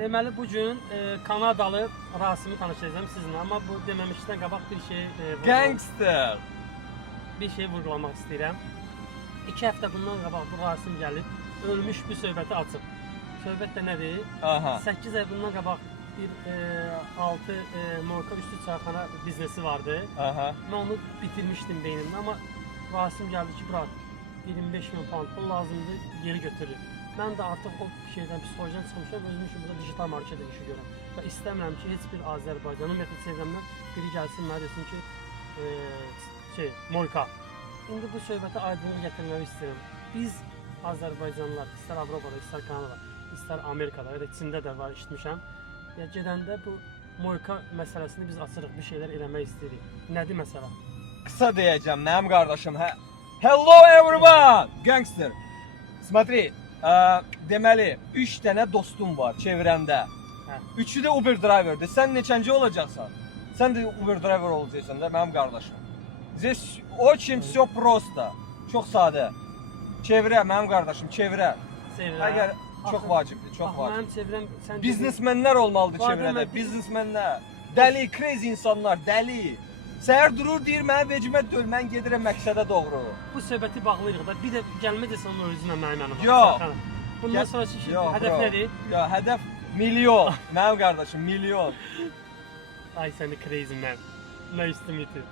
Deməli bugün Kanadalı Rasimi tanışacağım sizinle ama bu deməmişdən qabaq Gangster. bir şey vurgulamaq istəyirəm. 2 həftə bundan qabaq bu Rasim gəlib ölmüş bir söhbəti açıb. Söhbət də nədir? Aha. 8 ay bundan qabaq bir 6 marka üstü çayxana biznesi vardı. Aha. Mən onu bitirmişdim beynimdə amma Rasim gəldi ki, bırak 25 min pound pul lazımdır, geri götürür. Mən də artıq o şeydən psixolojidən çıxmışam, özüm üçün burada digital marketing işi görürəm. Və istəmirəm ki, heç bir Azərbaycanlı ümumiyyətlə çevrəmdən biri gəlsin mənə desin ki, Moyka. İndi bu söhbətə aydınlıq gətirmək istəyirəm. Biz Azərbaycanlılar, istər Avropada, istər Kanadada, istər Amerikada, ya da Çində də var, eşitmişəm. Ya gedəndə bu Moyka məsələsini biz açırıq, bir şeylər eləmək istəyirik. Nədir məsələ? Kısa diyeceğim mənim kardeşim. Hello everyone. Gangster. Смотри, deməli 3 tane dostum var çevrəmdə. Üçü de Uber driver'dır. Sen neçənci olacaksan? Sen de Uber driver olacaksan da mənim kardeşim. Здесь очень все просто. Çok sade. Çevrə mənim kardeşim, çevrə. Əgər çox vacibdir, çox vacib. Mənim çevrəm sən Biznesmenler olmalıdır çevrədə, biznesmenler. Dəli, crazy insanlar, dəli. Səhər durur deyir mənə vecimə döl, mən gedirəm məqsədə doğru. bu söhbəti bağlayırıq da bir də gəlməcəsən onun özünə mənim yanıma. Yox. Bundan sonraki hədəf nədir? Ya hədəf milyon. Mənim qardaşım milyon. Ay səni crazy man. Nice to meet you.